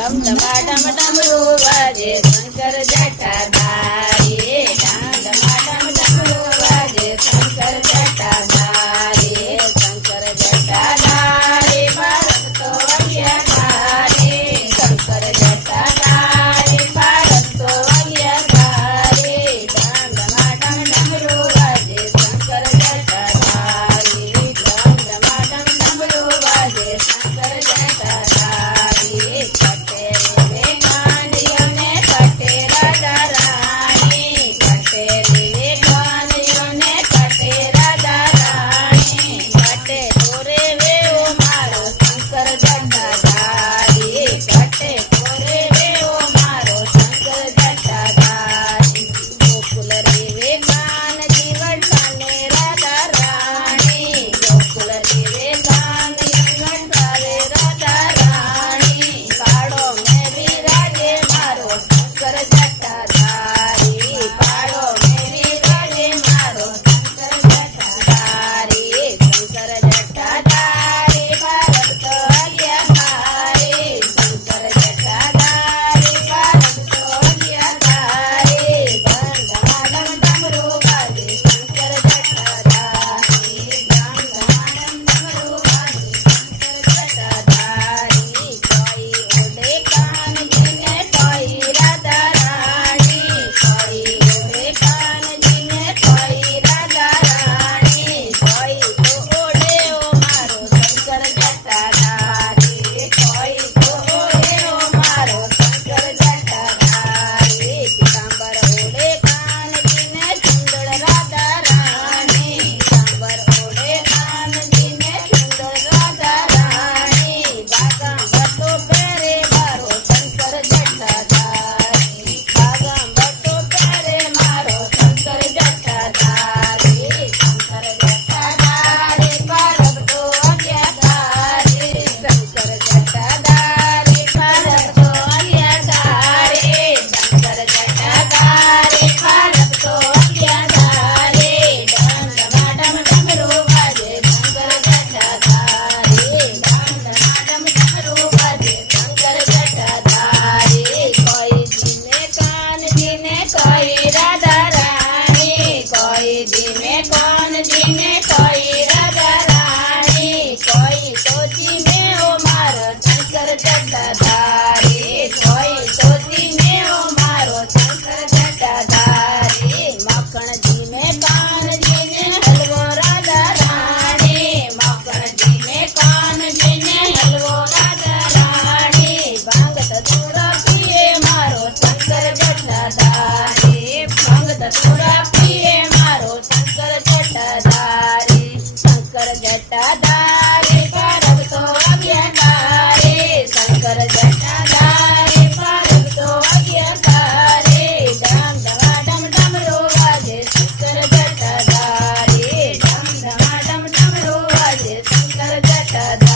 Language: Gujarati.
ડમ ડમાડમ ડમરું વાગે શંકર જટાધારી ડમ ડમાડમ ડમરું વાગે શંકર જટાધારી શંકર જટાધારી ભારત તો અગ્યધારી શંકર જટાધારી ભારત તો અગ્યધારી ડમ ડમાડમ ડમરું વાગે શંકર જટાધારી ડમ ડમાડમ ડમરું વાગે શંકર જટાધારી કટે રે કાંડિયોને કટે રાધા રાણી કટે રે કાંડિયોને કટે રાધા રાણી કટે તોરે વેવો મારો શંકર જટાધારી કટે તોરે વેવો મારો શંકર જટાધારી ગોકુલ રેવે કાનજી વરસાને રાધા રાણી ગોકુલ રેવે કાનજી વરસાવે રાધા રાણી પાડો મેં વિરાજે મારો શંકર જટાધારી પાડો મેં વિરાજે મારો શંકર જટાધારી શંકર જટાધારી ભારત તો અગ્યધારી શંકર જટાધારી ભારત તો અગ્યધારી ડમ ડમરું વાગે શંકર જટાધારી ડમ ડમરું વાગે શંકર જટાધારી કોઈ ઓડે કાનજીને કોઈ રાધા રાણી કોઈ ઓડે કાનજીને કોઈ રાધા રાણી કોઈ તો ઓડે ઓ મારો શંકર જટાધારી કોઈ તો ઓડે ઓ મારો શંકર જટાધારી પીતાંબર ઓડે કાનજીને ચુંદડ રાધા રાણી પીતાંબર ઓડે કાનજીને ચુંદડ રાધા રાણી બાગાંબર તો પહેરે મારો શંકર જટાધારી બાગાંબર તો પહેરે મારો શંકર જટાધારી શંકર જટાધારી ભારત તો અગ્યધારી શંકર જટાધારી ભારત તો અગ્યધારી શંકર જટાધારી ભારત તો અગ્યધારી ડમ ડમાડમ ડમરું વાગે શંકર જટાધારી ડમ ડમાડમ ડમરું વાગે શંકર જટાધારી કોઈ જીને કાનજીને કોઈ રાધા રાણી કોઈ જીને કાનજીને કોઈ રાધા રાણી કોઈ તો જીને ઓ મારો શંકર જટાધારી કોઈ તો જીને ઓ મારો શંકર જટાધારી મખણજીને કાનજીને હલવો રાધા રાણી મખણજીને કાનજીને હલવો રાધા રાણી ભાંગત થોડા પીએ મારો શંકર જટાધારી ભાંગત થોડા પીએ મારો શંકર જટાધારી શંકર જટાધારી ભારત તો અગ્યધારી શંકર જટાધારી ભારત તો અગ્યધારી ડમ ડમાડમ ડમરું વાગે શંકર જટાધારી ડમ ડમાડમ ડમરું વાગે શંકર જટાધારી